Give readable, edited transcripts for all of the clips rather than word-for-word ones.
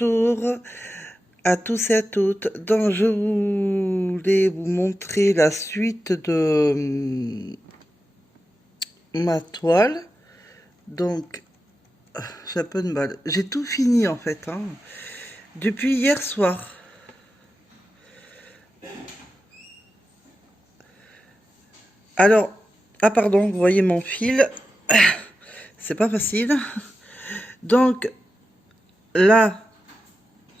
Bonjour à tous et à toutes. Donc, je voulais vous montrer la suite de ma toile. Donc, j'ai un peu de mal. J'ai tout fini en fait, hein, depuis hier soir. Alors, ah pardon, vous voyez mon fil. C'est pas facile. Donc, là,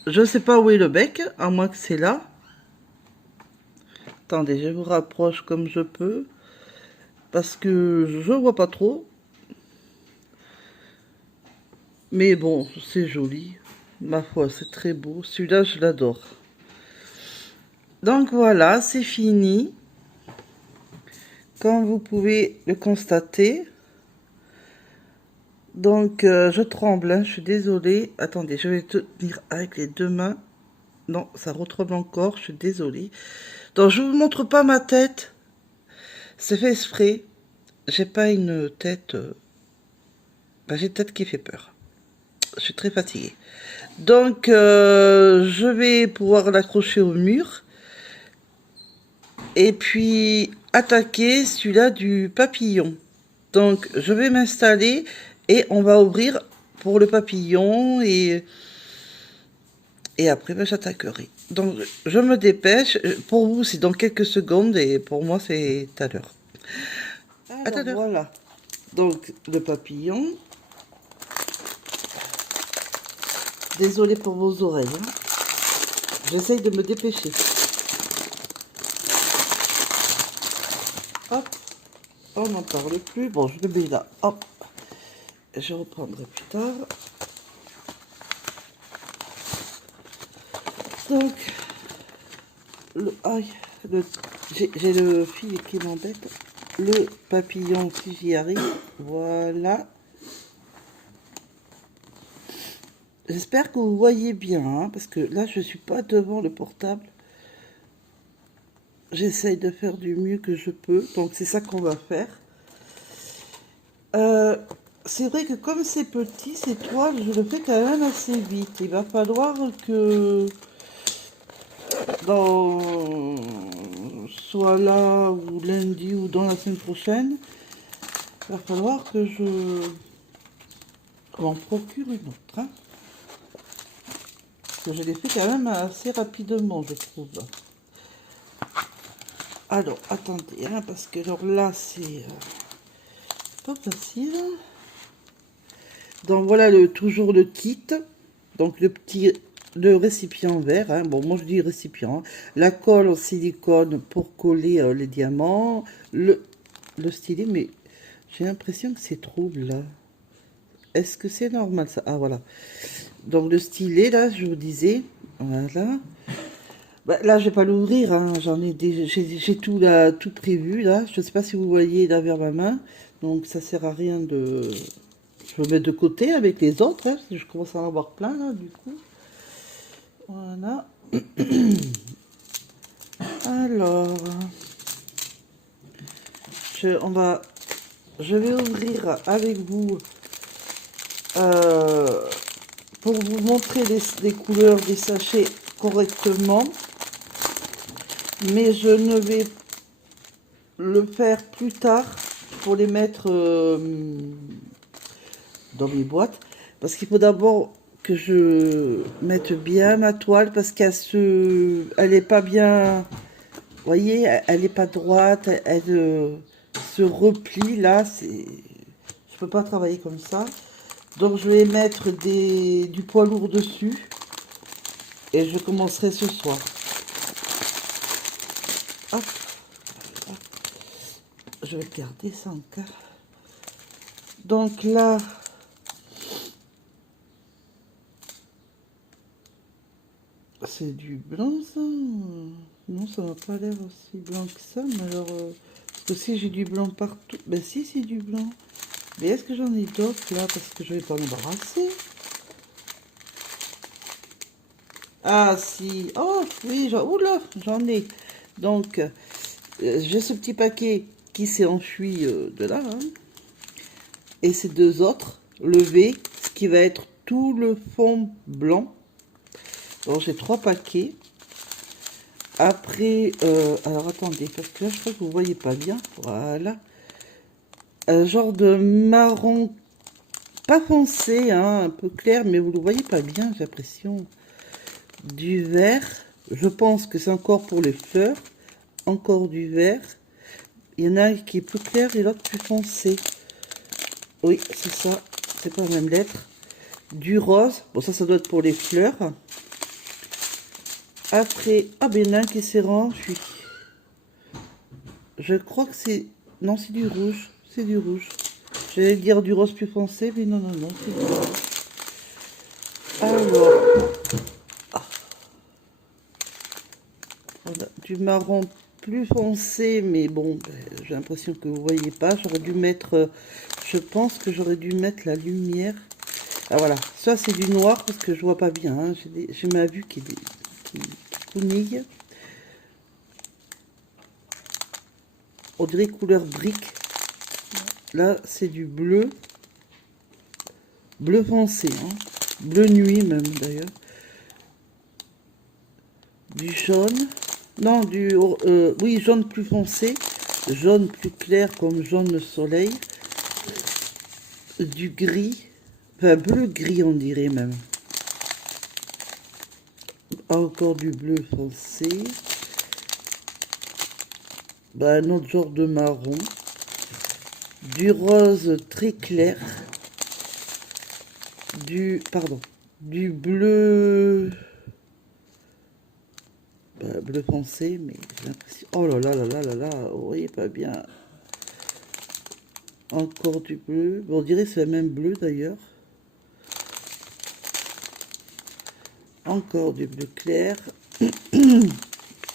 je sais pas où est le bec, à moins que c'est là. Attendez, je vous rapproche comme je peux. Parce que je vois pas trop. Mais bon, c'est joli. Ma foi, c'est très beau. Celui-là, je l'adore. Donc voilà, c'est fini. Comme vous pouvez le constater. Donc, je tremble, hein, je suis désolée. Attendez, je vais tenir avec les deux mains. Non, ça retremble encore, je suis désolée. Donc, je vous montre pas ma tête. C'est fait exprès. J'ai pas une tête... j'ai une tête qui fait peur. Je suis très fatiguée. Donc, je vais pouvoir l'accrocher au mur. Et puis, attaquer celui-là du papillon. Donc, je vais m'installer et on va ouvrir pour le papillon et après, j'attaquerai. Donc, je me dépêche. Pour vous, c'est dans quelques secondes et pour moi, c'est à l'heure. À tout à l'heure. Voilà. Donc, le papillon. Désolée pour vos oreilles. Hein. J'essaye de me dépêcher. Hop. On n'en parle plus. Bon, je le mets là. Hop. Je reprendrai plus tard. Donc, j'ai le fil qui m'embête. Le papillon, si j'y arrive. Voilà. J'espère que vous voyez bien, hein, parce que là, je ne suis pas devant le portable. J'essaye de faire du mieux que je peux. Donc, c'est ça qu'on va faire. C'est vrai que comme c'est petit, ces toiles, je le fais quand même assez vite. Il va falloir que soit là ou lundi ou dans la semaine prochaine, il va falloir que je m'en procure une autre. Hein. Parce que je l'ai fait quand même assez rapidement, je trouve. Alors, attendez, hein, parce que alors là, c'est pas facile. Donc voilà toujours le kit. Donc le récipient vert. Hein. Bon, moi je dis récipient. Hein. La colle en silicone pour coller les diamants. Le stylet, mais j'ai l'impression que c'est trop là. Est-ce que c'est normal ça? Ah voilà. Donc le stylet là, je vous disais. Voilà. Bah, là, je vais pas l'ouvrir. Hein. J'ai tout prévu là. Je sais pas si vous voyez là vers ma main. Donc ça sert à rien de... Je vais mettre de côté avec les autres, hein, parce que je commence à en avoir plein là, du coup. Voilà. Alors, je vais ouvrir avec vous pour vous montrer les couleurs des sachets correctement. Mais je ne vais le faire plus tard pour les mettre dans mes boîtes. Parce qu'il faut d'abord que je mette bien ma toile parce elle est pas bien, vous voyez, elle est pas droite, elle se replie là, je peux pas travailler comme ça. Donc je vais mettre du poids lourd dessus et je commencerai ce soir. Hop. Hop. Je vais garder ça en cas. Donc là, c'est du blanc ça? Non, ça m'a pas l'air aussi blanc que ça, mais alors... parce que si j'ai du blanc partout... Ben si, c'est du blanc. Mais est-ce que j'en ai d'autres là? Parce que je vais pas m'embarrasser. Ah si, oh oui, oula, j'en ai. Donc, j'ai ce petit paquet qui s'est enfui de là. Hein. Et ces deux autres, levés, ce qui va être tout le fond blanc. Donc j'ai 3 paquets. Après, alors attendez, parce que là je crois que vous voyez pas bien. Voilà. Un genre de marron, pas foncé, hein, un peu clair, mais vous le voyez pas bien, j'ai l'impression. Du vert. Je pense que c'est encore pour les fleurs. Encore du vert. Il y en a un qui est plus clair et l'autre plus foncé. Oui, c'est ça. C'est pas la même lettre. Du rose. Bon, ça doit être pour les fleurs. Après, ah ben, il y en a un qui s'est rendu. Je crois que c'est... Non, c'est du rouge. C'est du rouge. J'allais dire du rose plus foncé, mais non, non, non, c'est du rouge. Alors, voilà, du marron plus foncé, mais bon, ben, j'ai l'impression que vous voyez pas. J'aurais dû mettre... je pense que j'aurais dû mettre la lumière. Ah voilà, ça c'est du noir parce que je vois pas bien. Hein. J'ai ma vue qui counille. On dirait couleur brique. Là c'est du bleu. Bleu foncé. Hein. Bleu nuit même d'ailleurs. Du jaune. Non, oui, jaune plus foncé. Jaune plus clair comme jaune soleil. Du gris. Enfin bleu gris on dirait même. Encore du bleu foncé. Bah, un autre genre de marron. Du rose très clair. Du bleu. Bah, bleu foncé, mais j'ai l'impression. Oh là là là là là là, vous voyez pas bien. Encore du bleu. Bon, on dirait que c'est le même bleu d'ailleurs. Encore du bleu clair.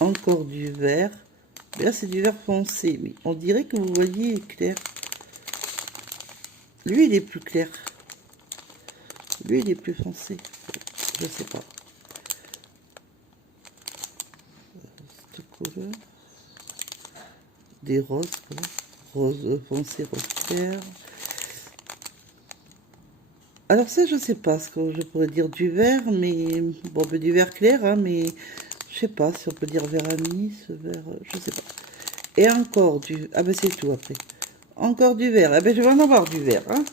Encore du vert. Mais là, c'est du vert foncé. Mais on dirait que vous voyez clair. Lui, il est plus clair. Lui, il est plus foncé. Je sais pas. Cette couleur. Des roses. Quoi. Rose foncé, rose clair. Alors ça, je sais pas ce que je pourrais dire du vert, mais bon, du vert clair, hein, mais je sais pas si on peut dire vert anis, vert, je sais pas. Et encore du, ah ben c'est tout après. Encore du vert, ah ben je vais en avoir du vert, hein.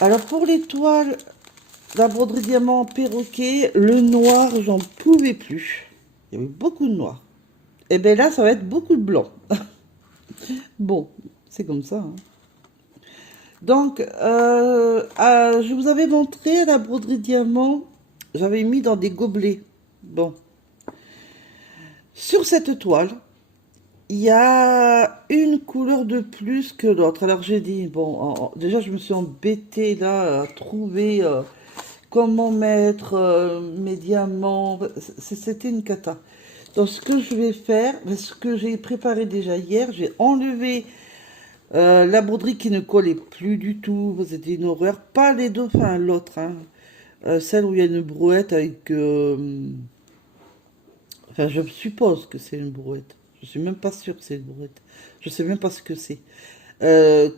Alors pour les toiles, la broderie diamant perroquet, le noir, j'en pouvais plus. Il y avait beaucoup de noir. Et ben là, ça va être beaucoup de blanc. Bon, c'est comme ça, hein. Donc, je vous avais montré la broderie diamant, j'avais mis dans des gobelets. Bon. Sur cette toile, il y a une couleur de plus que l'autre. Alors j'ai dit, bon, déjà je me suis embêtée là à trouver comment mettre mes diamants. C'était une cata. Donc ce que je vais faire, ce que j'ai préparé déjà hier, j'ai enlevé la broderie qui ne collait plus du tout, c'était une horreur. Pas les dauphins, l'autre, hein. Celle où il y a une brouette avec... enfin, je suppose que c'est une brouette. Je suis même pas sûre que c'est une brouette. Je sais même pas ce que c'est.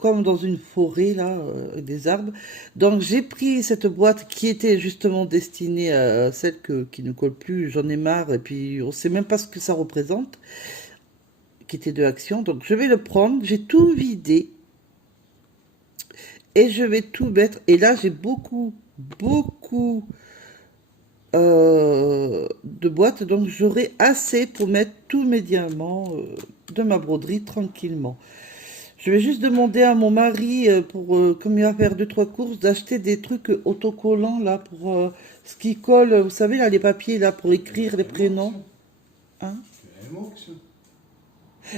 Comme dans une forêt, là, avec des arbres. Donc, j'ai pris cette boîte qui était justement destinée à celle qui ne colle plus. J'en ai marre. Et puis, on sait même pas ce que ça représente. Qui était de Action. Donc, je vais le prendre. J'ai tout vidé. Et je vais tout mettre. Et là, j'ai beaucoup de boîtes. Donc, j'aurai assez pour mettre tous mes diamants de ma broderie tranquillement. Je vais juste demander à mon mari, comme il va faire 2-3 courses, d'acheter des trucs autocollants, là, pour ce qui colle, vous savez, là, les papiers, là, pour écrire les prénoms. Hein?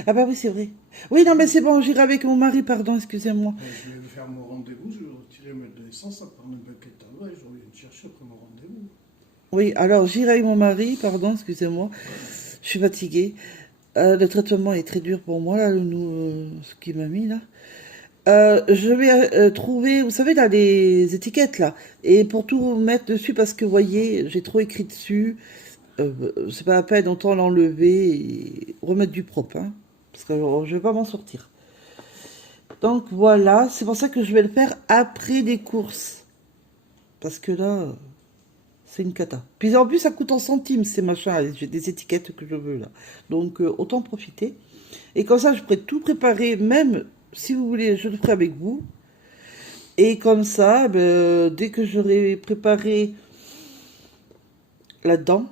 Ah bah oui, c'est vrai. Oui, non, mais c'est bon, j'irai avec mon mari, pardon, excusez-moi. Je vais faire mon rendez-vous, je vais retirer mes l'essence, ça prend un paquet de tabac et je reviens te chercher après mon rendez-vous. Oui, alors j'irai avec mon mari, pardon, excusez-moi. Je suis fatiguée. Le traitement est très dur pour moi, là, ce qu'il m'a mis, là. Je vais trouver, vous savez, là, les étiquettes, là. Et pour tout mettre dessus, parce que, vous voyez, j'ai trop écrit dessus. C'est pas la peine, autant l'enlever et remettre du propre, hein. Parce que je vais pas m'en sortir. Donc, voilà. C'est pour ça que je vais le faire après les courses. Parce que là, C'est une cata. Puis en plus, ça coûte en centimes, ces machins. J'ai des étiquettes que je veux, là. Donc, autant en profiter. Et comme ça, je pourrais tout préparer, même si vous voulez, je le ferai avec vous. Et comme ça, ben, dès que j'aurai préparé là-dedans,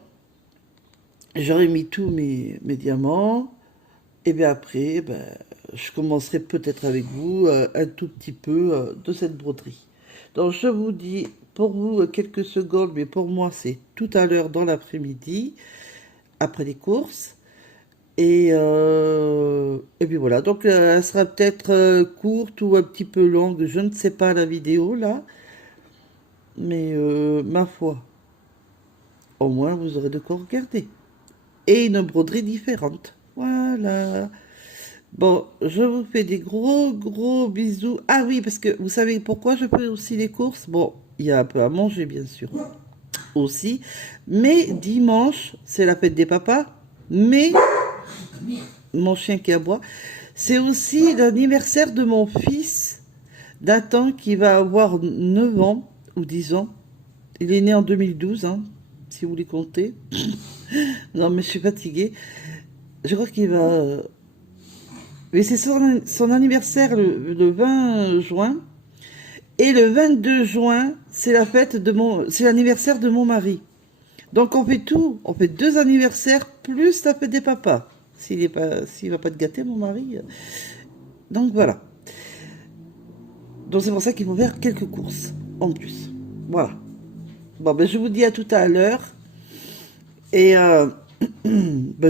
j'aurai mis tous mes diamants. Et bien après, ben, je commencerai peut-être avec vous un tout petit peu de cette broderie. Donc je vous dis, pour vous, quelques secondes, mais pour moi, c'est tout à l'heure dans l'après-midi, après les courses. Et puis voilà, donc elle sera peut-être courte ou un petit peu longue, je ne sais pas la vidéo là, mais ma foi, au moins vous aurez de quoi regarder. Et une broderie différente. Voilà. Bon, je vous fais des gros gros bisous. Ah oui, parce que vous savez pourquoi je fais aussi les courses? Bon, il y a un peu à manger bien sûr aussi, mais dimanche, c'est la fête des papas, mais mon chien qui aboie. C'est aussi l'anniversaire de mon fils, Nathan, qui va avoir 9 ans ou 10 ans. Il est né en 2012, hein, si vous voulez compter. Non, mais je suis fatiguée. Je crois qu'il va... Mais c'est son anniversaire le 20 juin. Et le 22 juin, c'est la fête de c'est l'anniversaire de mon mari. Donc on fait tout. On fait 2 anniversaires plus la fête des papas. S'il va pas te gâter, mon mari. Donc voilà. Donc c'est pour ça qu'il faut faire quelques courses en plus. Voilà. Bon, ben je vous dis à tout à l'heure. Et ben,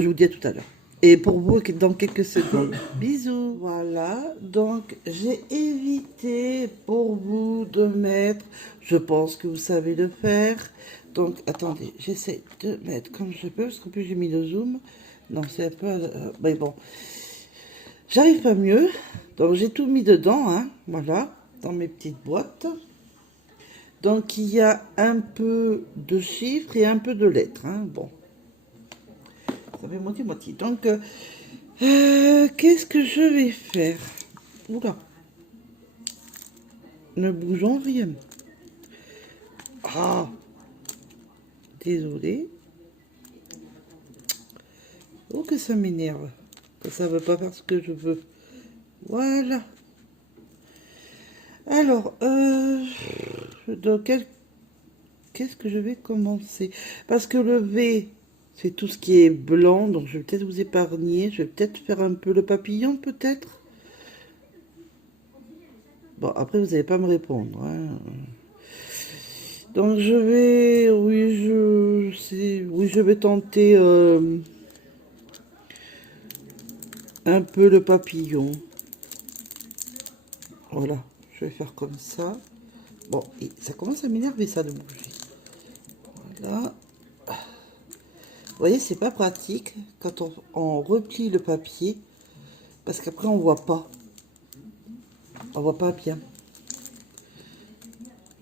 je vous dis à tout à l'heure. Et pour vous, dans quelques secondes. Bisous. Voilà. Donc j'ai évité pour vous de mettre. Je pense que vous savez le faire. Donc attendez, j'essaie de mettre comme je peux. Parce qu'en plus j'ai mis le zoom. Non, c'est un peu... mais bon. J'arrive pas mieux. Donc j'ai tout mis dedans. Hein, voilà. Dans mes petites boîtes. Donc il y a un peu de chiffres et un peu de lettres. Hein. Bon, ça fait moitié-moitié. Donc, qu'est-ce que je vais faire? Oula, ne bougeons rien. Ah, désolé. Oh, que ça m'énerve. Que ça ne veut pas faire ce que je veux. Voilà. Alors, qu'est-ce que je vais commencer? Parce que le V, c'est tout ce qui est blanc, donc je vais peut-être vous épargner. Je vais peut-être faire un peu le papillon, peut-être. Bon, après, vous n'allez pas me répondre. Hein. Donc, je vais... Oui, je vais tenter un peu le papillon. Voilà, je vais faire comme ça. Bon, et ça commence à m'énerver, ça, de bouger. Voilà. Vous voyez, c'est pas pratique quand on replie le papier, parce qu'après, on voit pas. On voit pas bien.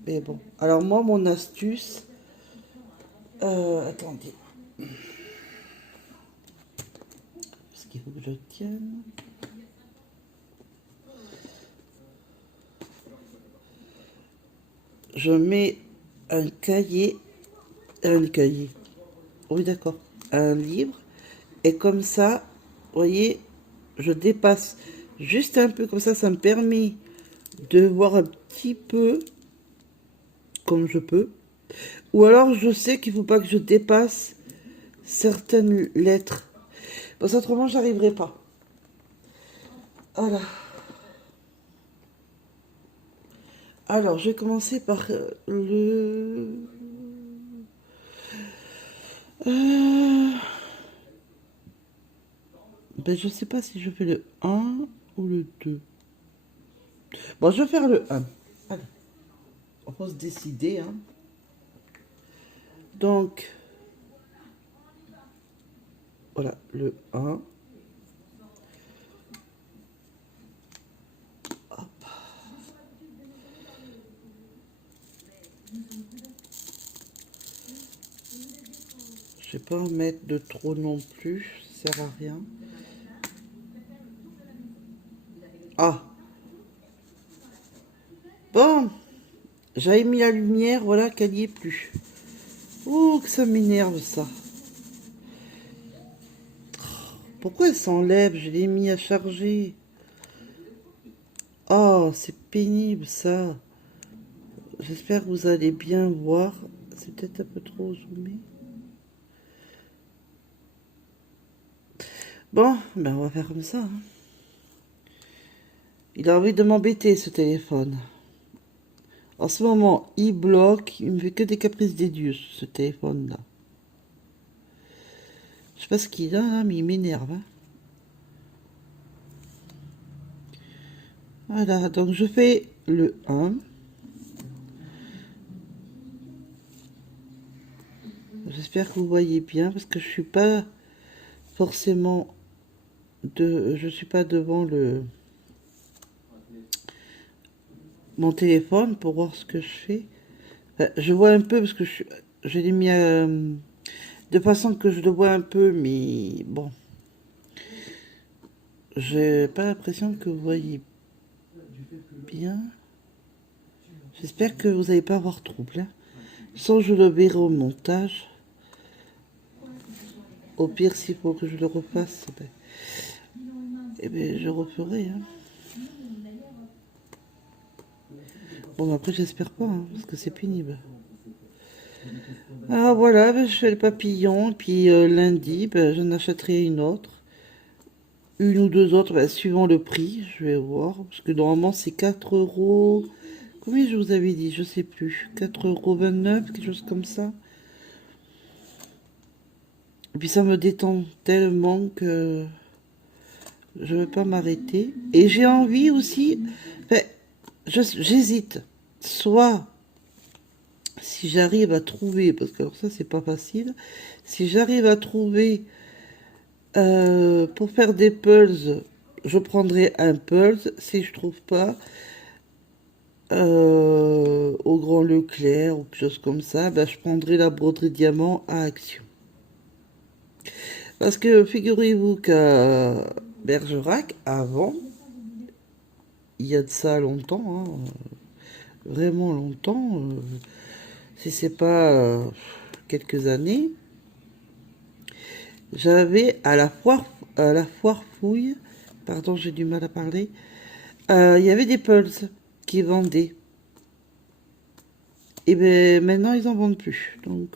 Mais bon. Alors, moi, mon astuce... attendez. Parce qu'il faut que je tienne. Je mets un cahier. Oui, d'accord. Un livre. Et comme ça, vous voyez, je dépasse juste un peu. Comme ça me permet de voir un petit peu comme je peux. Ou alors, je sais qu'il ne faut pas que je dépasse certaines lettres. Parce qu'autrement, j'arriverai pas. Voilà. Alors, je vais commencer par le... Ben, je sais pas si je fais le 1 ou le 2. Bon, je vais faire le 1. Allez, on va se décider. Hein. Donc, voilà, le 1. Hop. Je vais pas en mettre de trop non plus, ça sert à rien. Ah. Bon, j'avais mis la lumière, voilà qu'elle n'y est plus. Oh, que ça m'énerve, ça. Pourquoi elle s'enlève? Je l'ai mis à charger. Oh, c'est pénible, ça. J'espère que vous allez bien voir. C'est peut-être un peu trop zoomé. Bon, ben on va faire comme ça, hein. Il a envie de m'embêter, ce téléphone. En ce moment, il bloque. Il me fait que des caprices des dieux, ce téléphone-là. Je sais pas ce qu'il a, là, mais il m'énerve, hein. Voilà, donc je fais le 1. J'espère que vous voyez bien, parce que je suis pas forcément je suis pas devant mon téléphone pour voir ce que je fais. Enfin, je vois un peu parce que je l'ai mis de façon que je le vois un peu, mais bon, j'ai pas l'impression que vous voyez bien. J'espère que vous n'allez pas avoir trouble, hein. Sans je le verrai au montage. Au pire, s'il faut que je le refasse, ben, je referai, hein. Bon, après, j'espère pas, hein, parce que c'est pénible. Ah, voilà, ben, je fais le papillon, puis lundi, ben, j'en achèterai une autre. Une ou deux autres, ben, suivant le prix, je vais voir. Parce que normalement, c'est 4 euros. Combien je vous avais dit? Je sais plus. 4,29 €, quelque chose comme ça. Et puis ça me détend tellement que je ne vais pas m'arrêter. Et j'ai envie aussi, enfin, j'hésite. Soit, si j'arrive à trouver, parce que alors ça c'est pas facile, si j'arrive à trouver pour faire des pulses, je prendrai un pulse. Si je trouve pas, au Grand Leclerc ou quelque chose comme ça, ben, je prendrai la broderie diamant à Action. Parce que figurez-vous qu'à Bergerac, avant, il y a de ça longtemps, hein, vraiment longtemps, si c'est pas quelques années, j'avais à la foire fouille, pardon, j'ai du mal à parler, il y avait des pulses qui vendaient. Et ben maintenant ils en vendent plus. Donc,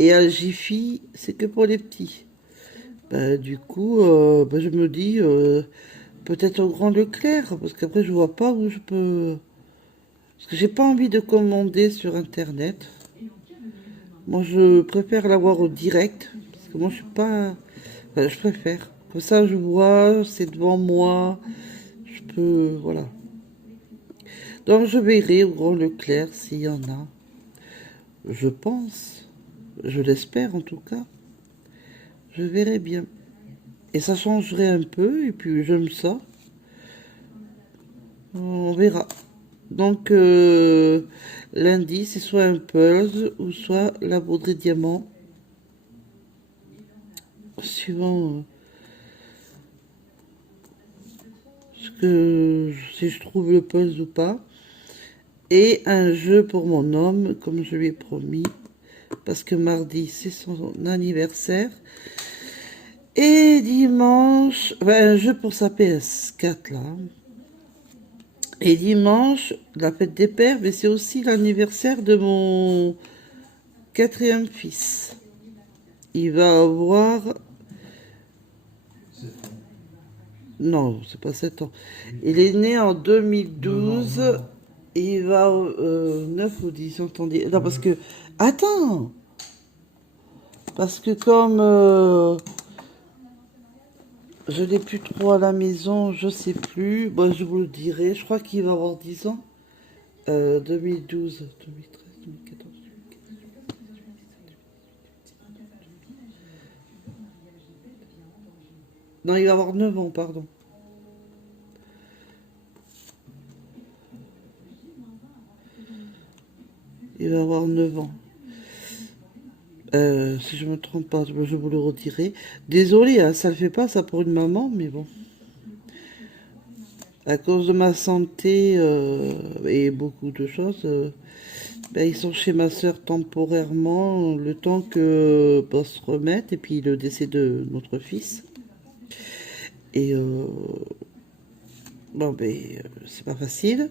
et à Jiffy, c'est que pour les petits. Ben, du coup, ben, je me dis peut-être au Grand Leclerc, parce qu'après je vois pas où je peux. Parce que j'ai pas envie de commander sur internet. Moi je préfère l'avoir au direct. Parce que moi je suis pas. Enfin, je préfère. Comme ça je vois, c'est devant moi. Je peux. Voilà. Donc je verrai au Grand Leclerc s'il y en a. Je pense. Je l'espère en tout cas. Je verrai bien. Et ça changerait un peu. Et puis j'aime ça. On verra. Donc, lundi, c'est soit un Pulse ou soit la broderie diamant. Suivant si je trouve le Pulse ou pas. Et un jeu pour mon homme, comme je lui ai promis. Parce que mardi, c'est son anniversaire. Et dimanche, un jeu pour sa PS4 là. Et dimanche, la fête des pères, mais c'est aussi l'anniversaire de mon quatrième fils. Il va avoir... Non, c'est pas 7 ans. Il est né en 2012. Et il va 9 ou 10, entendez. Non, parce que... Attends. Parce que comme je n'ai plus trop à la maison, je sais plus. Bon, je vous le dirai. Je crois qu'il va avoir 10 ans. 2012, 2013, 2014. Non, il va avoir 9 ans, pardon. Il va avoir 9 ans. Si je me trompe pas, je vous le redirai. Désolée, hein, ça le fait pas ça pour une maman, mais bon. À cause de ma santé et beaucoup de choses, ben, ils sont chez ma soeur temporairement, le temps que se remette, et puis le décès de notre fils. Et bon, ben, c'est pas facile.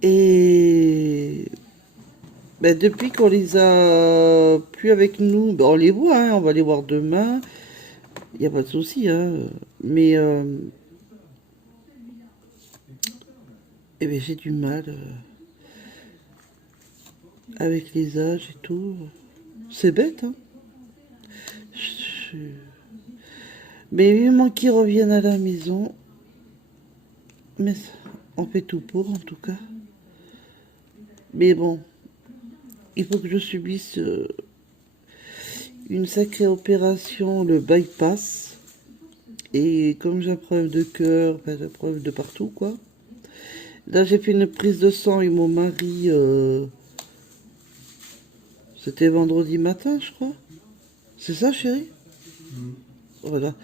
Et ben, depuis qu'on les a plus avec nous, ben, on les voit, hein, on va les voir demain. Il n'y a pas de souci, hein. Mais eh ben, j'ai du mal avec les âges et tout. C'est bête, hein. Je- Mais vivement qu'ils reviennent à la maison. Mais on fait tout pour, en tout cas. Mais bon, il faut que je subisse une sacrée opération, le bypass. Et comme j'ai un problème de cœur, ben, j'ai un problème de partout, quoi. Là, j'ai fait une prise de sang et mon mari, c'était vendredi matin, je crois. C'est ça, chérie? Voilà.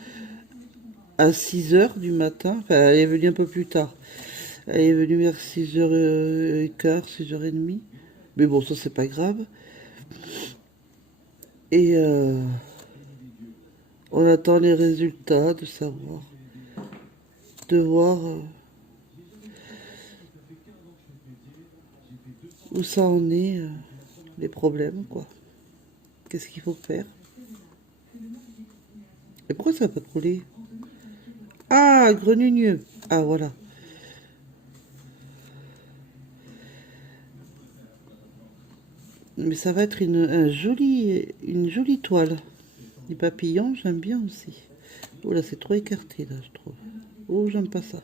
À 6 heures du matin. Enfin, elle est venue un peu plus tard. Elle est venue vers 6h15, 6h30. Mais bon, ça, c'est pas grave. Et on attend les résultats, de savoir. De voir où ça en est, les problèmes, quoi. Qu'est-ce qu'il faut faire? Et pourquoi ça n'a pas collé? Ah, grenugneux. Ah, voilà. Mais ça va être une jolie toile. Les papillons, j'aime bien aussi. Oh là, c'est trop écarté, là, je trouve. Oh, j'aime pas ça.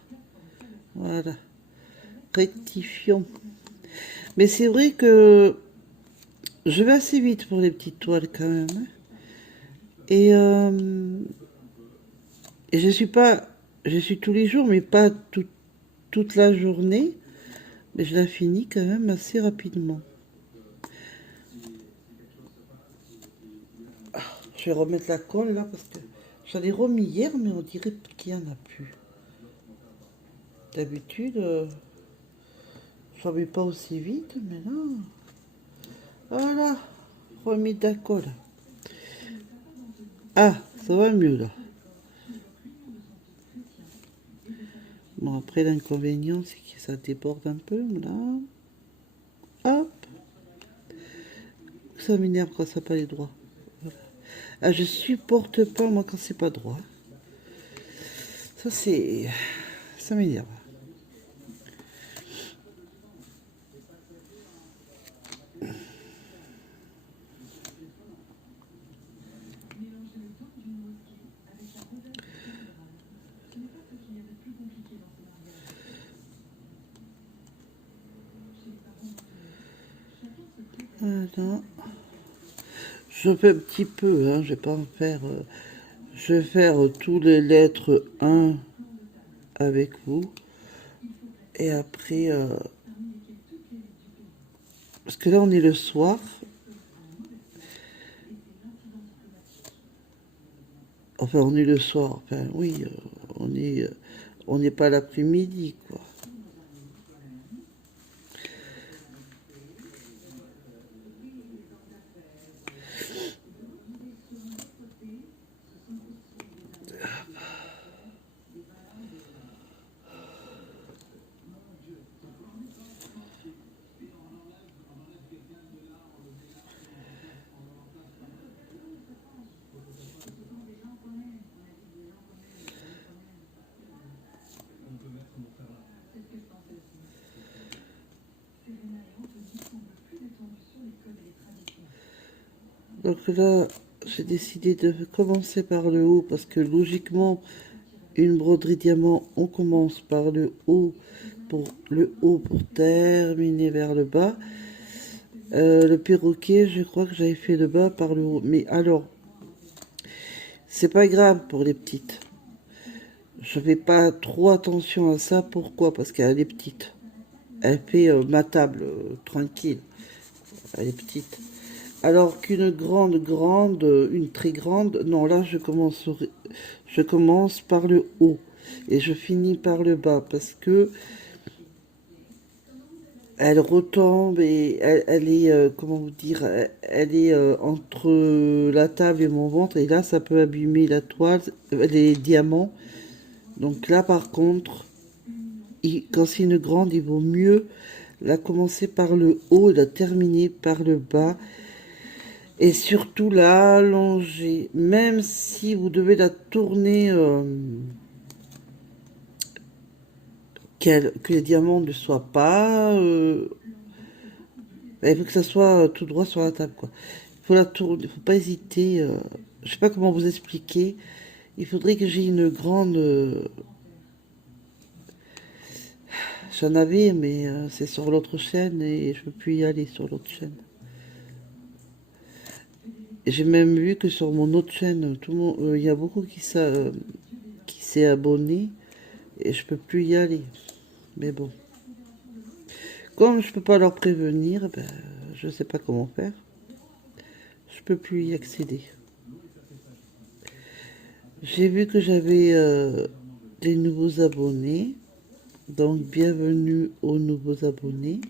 Voilà. Rectifions. Mais c'est vrai que je vais assez vite pour les petites toiles, quand même, hein. Et, et je suis pas... Je suis tous les jours, mais pas toute la journée. Mais je la finis quand même assez rapidement. Je vais remettre la colle, là, parce que j'en ai remis hier, mais on dirait qu'il n'y en a plus. D'habitude, j'en mets pas aussi vite, mais non. Voilà, remis de la colle. Ah, ça va mieux, là. Bon, après, l'inconvénient, c'est que ça déborde un peu, là. Hop. Ça m'énerve quand ça n'a pas les droits. Voilà. Ah, je supporte pas, moi, quand c'est pas droit. Ça, c'est... Ça m'énerve. Voilà. Je fais un petit peu, hein, je vais pas en faire... je vais faire tous les lettres 1 avec vous. Et après... parce que là, on est le soir. Enfin, on est le soir. Enfin, oui, on n'est pas l'après-midi, quoi. Donc là, j'ai décidé de commencer par le haut parce que logiquement, une broderie diamant, on commence par le haut pour terminer vers le bas. Le perroquet, je crois que j'avais fait le bas par le haut. Mais alors, c'est pas grave pour les petites. Je fais pas trop attention à ça. Pourquoi? Parce qu'elle est petite. Elle fait ma table tranquille. Elle est petite. Alors qu'une grande, une très grande, non, là je commence par le haut. Et je finis par le bas parce que elle retombe et elle est, comment vous dire, elle est entre la table et mon ventre. Et là, ça peut abîmer la toile, les diamants. Donc là, par contre, quand c'est une grande, il vaut mieux la commencer par le haut et la terminer par le bas. Et surtout la allonger. Même si vous devez la tourner, que les diamants ne soient pas... il faut que ça soit tout droit sur la table, quoi. Il faut la tourner, il faut pas hésiter. Je sais pas comment vous expliquer. Il faudrait que j'ai une grande... j'en avais, mais c'est sur l'autre chaîne et je peux plus y aller sur l'autre chaîne. J'ai même vu que sur mon autre chaîne, tout le monde, il y a beaucoup qui s'est abonné et je peux plus y aller. Mais bon, comme je peux pas leur prévenir, ben, je sais pas comment faire. Je peux plus y accéder. J'ai vu que j'avais des nouveaux abonnés, donc bienvenue aux nouveaux abonnés.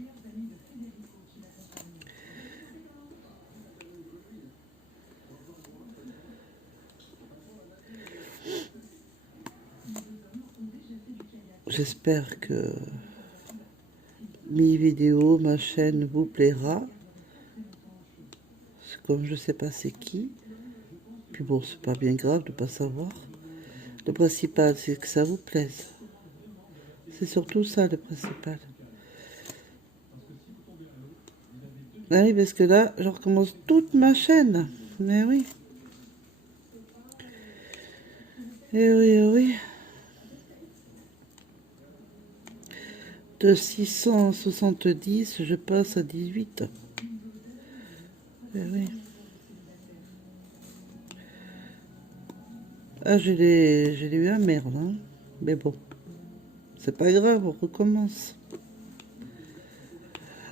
J'espère que mes vidéos, ma chaîne vous plaira. Comme je sais pas c'est qui. Puis bon, c'est pas bien grave de pas savoir. Le principal, c'est que ça vous plaise. C'est surtout ça le principal. Ah oui, parce que là, je recommence toute ma chaîne. Mais oui. Eh oui, eh oui. De 670, je passe à 18. Eh oui. Ah, j'ai eu un merde, hein. Mais bon, c'est pas grave, on recommence.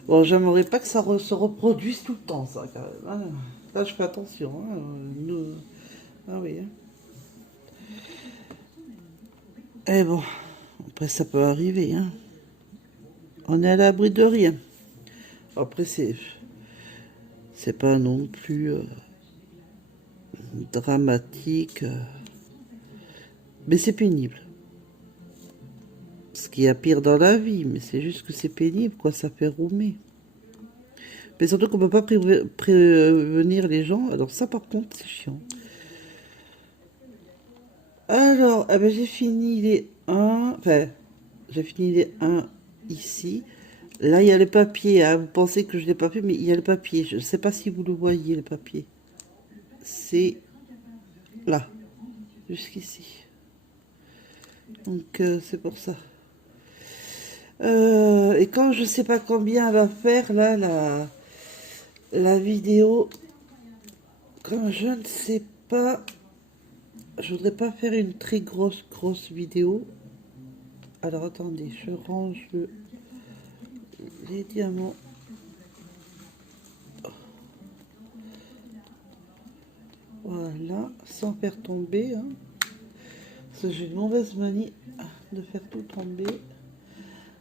Bon, j'aimerais pas que ça se reproduise tout le temps, ça, quand même, hein. Là, je fais attention, hein. Ah oui, hein. Et bon, après, ça peut arriver, hein. On est à l'abri de rien. Après, c'est pas non plus dramatique, mais c'est pénible. Ce qu'il y a pire dans la vie, mais c'est juste que c'est pénible, quoi, ça fait roumer. Mais surtout qu'on peut pas prévenir les gens, alors ça par contre c'est chiant. Alors, ah ben, j'ai fini les 1, enfin, j'ai fini les 1 ici. Là, il y a le papier, hein. Vous pensez que je l'ai pas fait, mais il y a le papier. Je ne sais pas si vous le voyez, le papier. C'est là, jusqu'ici. Donc, c'est pour ça. Et quand je sais pas combien elle va faire, là, la vidéo, quand je ne sais pas, je voudrais pas faire une très grosse vidéo. Alors, attendez, je range les diamants. Voilà, sans faire tomber, hein. Parce que j'ai une mauvaise manie de faire tout tomber.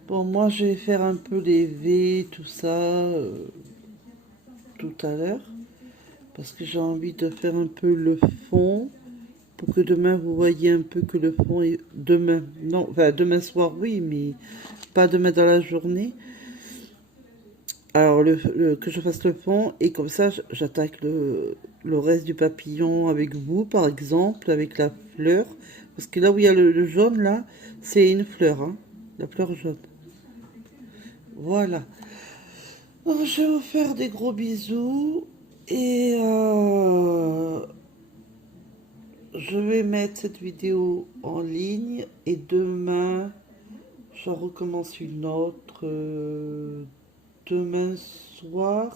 Bon, moi, je vais faire un peu les V, tout ça, tout à l'heure. Parce que j'ai envie de faire un peu le fond. Pour que demain, vous voyez un peu que le fond est... Demain, non, enfin, demain soir, oui, mais pas demain dans la journée. Alors, que je fasse le fond, et comme ça, j'attaque le reste du papillon avec vous, par exemple, avec la fleur. Parce que là où il y a le jaune, là, c'est une fleur, hein, la fleur jaune. Voilà. Donc, je vais vous faire des gros bisous, et je vais mettre cette vidéo en ligne, et demain, j'en recommence une autre, demain soir.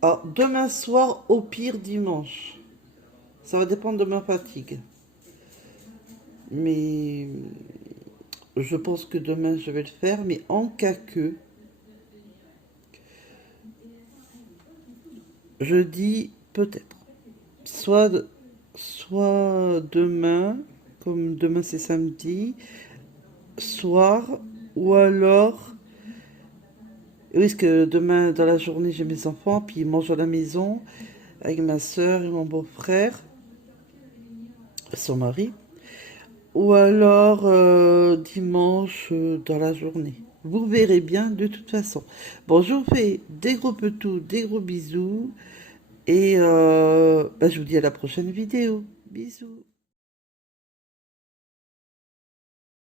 Alors, demain soir, au pire dimanche. Ça va dépendre de ma fatigue. Mais je pense que demain, je vais le faire. Mais en cas que, je dis peut-être. Soit demain, comme demain c'est samedi, soir, ou alors, oui, parce que demain dans la journée j'ai mes enfants, puis ils mangent à la maison avec ma soeur et mon beau-frère, son mari, ou alors dimanche dans la journée. Vous verrez bien de toute façon. Bon, je vous fais des gros petous, des gros bisous, et je vous dis à la prochaine vidéo. Bisous.